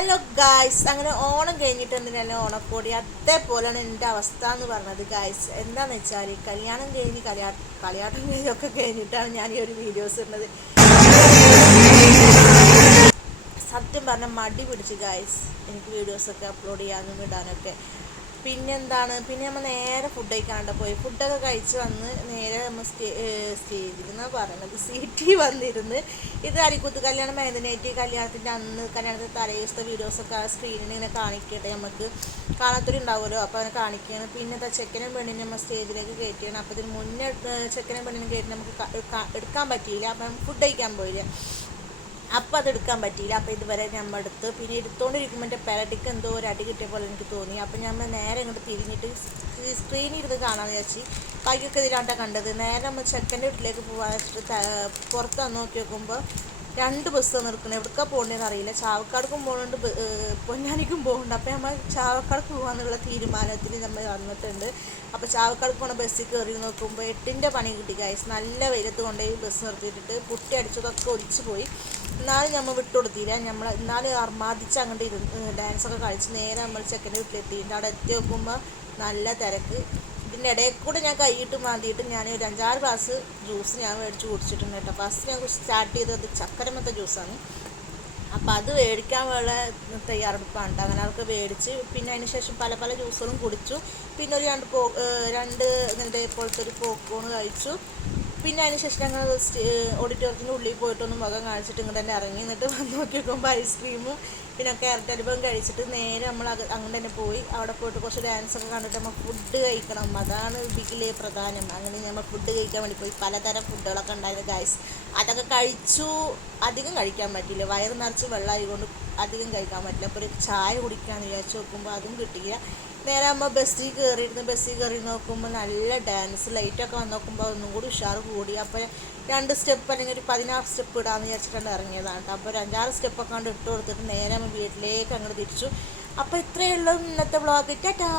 Hello guys അങ്ങനെ ഓണം കഴിഞ്ഞിട്ട് എന്തിനാണ് ഓണക്കോടി? അതേപോലെയാണ് എന്റെ അവസ്ഥ എന്ന് പറഞ്ഞത് ഗായ്സ് എന്താണെന്ന് വെച്ചാൽ കല്യാണം കഴിഞ്ഞ് കല്യാ കളിയാട്ടം കഴിഞ്ഞൊക്കെ കഴിഞ്ഞിട്ടാണ് ഞാൻ ഈ ഒരു വീഡിയോസ് ഇടുന്നത്. സത്യം പറഞ്ഞാൽ മടി പിടിച്ച് ഗായ്സ് എനിക്ക് വീഡിയോസൊക്കെ അപ്ലോഡ് ചെയ്യാനും ഇടാനൊക്കെ. പിന്നെന്താണ്? പിന്നെ നമ്മൾ നേരെ ഫുഡ് കഴിക്കാണ്ട് പോയി. ഫുഡൊക്കെ കഴിച്ച് വന്ന് നേരെ നമ്മൾ സ്റ്റേ സ്റ്റേജിൽ നിന്നാണ് പറയണത് സീറ്റി വന്നിരുന്ന്. ഇത് അരിക്കുത്ത് കല്യാണം മേദനേറ്റി കല്യാണത്തിന്റെ അന്ന് കല്യാണത്തിന്റെ തലേദിവസത്തെ വീഡിയോസൊക്കെ ആ സ്ക്രീനിൽ ഇങ്ങനെ കാണിക്കട്ടെ നമുക്ക് കാണാത്തൊരുണ്ടാവുമല്ലോ അപ്പോൾ അങ്ങനെ കാണിക്കുകയാണ്. പിന്നെ ചെക്കനും പെണ്ണിനും നമ്മൾ സ്റ്റേജിലേക്ക് കയറ്റിയാണ്. അപ്പോൾ ഇതിന് മുന്നേ ചെക്കനും പെണ്ണിനും കയറ്റി നമുക്ക് എടുക്കാൻ പറ്റിയില്ല. അപ്പം ഫുഡ് കഴിക്കാൻ പോയില്ല. അപ്പം അതെടുക്കാൻ പറ്റിയില്ല. അപ്പം ഇതുവരെ നമ്മൾ എടുത്ത് പിന്നെ എടുത്തോണ്ടിരിക്കുമ്പോൾ എന്റെ പെരട്ടിക്ക് എന്തോ ഒരു അടി കിട്ടിയ പോലെ എനിക്ക് തോന്നി. അപ്പം നമ്മൾ നേരെ ഇങ്ങോട്ട് തിരിഞ്ഞിട്ട് സ്ക്രീനിൽ ഇരുന്ന് കാണാമെന്ന് വിചാരിച്ച് ബാക്കിയൊക്കെ ഇതിലാണ്ടാണ് കണ്ടത്. നേരെ നമ്മൾ ചെക്കന്റെ വീട്ടിലേക്ക് പോകാൻ പുറത്ത് വന്ന് നോക്കി നോക്കുമ്പോൾ രണ്ട് ബസ് നിൽക്കുന്നത് എവിടേക്കാ പോകേണ്ടതെന്ന് അറിയില്ല. ചാവക്കാടക്കും പോകുന്നുണ്ട് പൊന്നാനിക്കും പോകുന്നുണ്ട് അപ്പം നമ്മൾ ചാവക്കാടക്ക് പോകാന്നുള്ള തീരുമാനത്തിൽ നമ്മൾ വന്നിട്ടുണ്ട്. അപ്പോൾ ചാവക്കാട് പോണ ബസ്സിൽ കയറി നോക്കുമ്പോൾ എട്ടിന്റെ പണി കിട്ടി ഗൈസ് നല്ല വെയിലത്ത് കൊണ്ടുപോയി ബസ് നിർത്തിയിട്ടിട്ട് പുട്ടി അടിച്ചതൊക്കെ ഒലിച്ചു പോയി. എന്നാലും നമ്മൾ വിട്ടുകൊടുത്തില്ല നമ്മൾ എന്നാലും അർമാദിച്ച് അങ്ങോട്ട് ഇരുന്ന് ഡാൻസൊക്കെ കളിച്ച് നേരെ നമ്മൾ ചെക്കന്റെ വീട്ടിലെത്തിയിട്ട് അവിടെ എത്തി നോക്കുമ്പോൾ നല്ല തിരക്ക്. ഇതിന്റെ ഇടയിൽ കൂടെ ഞാൻ കൈയിട്ട് മാന്തിയിട്ട് ഞാൻ ഒരു അഞ്ചാറ് ഗ്ലാസ് ജ്യൂസ് ഞാൻ മേടിച്ച് കുടിച്ചിട്ടുണ്ട് കേട്ടോ. ഫസ്റ്റ് ഞാൻ സ്റ്റാർട്ട് ചെയ്തത് ചക്കരമത്തെ ജ്യൂസാണ് അപ്പോൾ അത് മേടിക്കാനുള്ള തയ്യാറെടുപ്പാണ്. അങ്ങനെ അതൊക്കെ മേടിച്ച് പിന്നെ അതിന് ശേഷം പല പല ജ്യൂസുകളും കുടിച്ചു. പിന്നെ ഒരു രണ്ട് പോ രണ്ട് ഇങ്ങനത്തെ പോലത്തെ ഒരു പോക്കോൺ കഴിച്ചു. പിന്നെ അതിന് ശേഷം ഞങ്ങൾ ഓഡിറ്റോറിയത്തിന്റെ ഉള്ളിൽ പോയിട്ടൊന്നും മുഖം കാണിച്ചിട്ട് ഇങ്ങോട്ട് തന്നെ ഇറങ്ങി. എന്നിട്ട് വന്ന് നോക്കി നോക്കുമ്പോൾ ഐസ്ക്രീമും പിന്നെ ക്യാരറ്റ് അനുഭവം കഴിച്ചിട്ട് നേരെ നമ്മൾ അങ്ങോട്ട് തന്നെ പോയി. അവിടെ പോയിട്ട് കുറച്ച് ഡാൻസ് ഒക്കെ കണ്ടിട്ട് നമ്മൾ ഫുഡ് കഴിക്കണം. അതാണ് വീട്ടിലെ പ്രധാനം. അങ്ങനെ നമ്മൾ ഫുഡ് കഴിക്കാൻ വേണ്ടി പോയി. പലതരം ഫുഡുകളൊക്കെ ഉണ്ടായിരുന്നു ഗൈസ് അതൊക്കെ കഴിച്ചു. അധികം കഴിക്കാൻ പറ്റില്ല വയറ് നിറച്ച് വെള്ളമായി കൊണ്ട് അധികം കഴിക്കാൻ പറ്റില്ല. അപ്പോൾ ഒരു ചായ കുടിക്കാമെന്ന് വിചാരിച്ച് നോക്കുമ്പോൾ അതും കിട്ടിയില്ല. നേരെ നമ്മൾ ബസ്സിൽ കയറിയിരുന്ന് ബസ്സിൽ കയറി നോക്കുമ്പോൾ നല്ല ഡാൻസ് ലൈറ്റൊക്കെ വന്ന് നോക്കുമ്പോൾ ഒന്നും കൂടി ഉഷാറ് കൂടി. അപ്പോൾ രണ്ട് സ്റ്റെപ്പ് അല്ലെങ്കിൽ ഒരു പതിനാറ് സ്റ്റെപ്പ് ഇടാമെന്ന് വിചാരിച്ചിട്ടാണ് ഇറങ്ങിയതാണ് കേട്ടോ. അപ്പോൾ ഒരു അഞ്ചാറ് സ്റ്റെപ്പൊക്കെ കണ്ട് ഇട്ട് കൊടുത്തിട്ട് നേരെ വീട്ടിലേക്ക് അങ്ങോട്ട് തിരിച്ചു. അപ്പോൾ ഇത്രയേ ഉള്ളൂ ഇന്നത്തെ ബ്ലോഗ് ടാറ്റാ.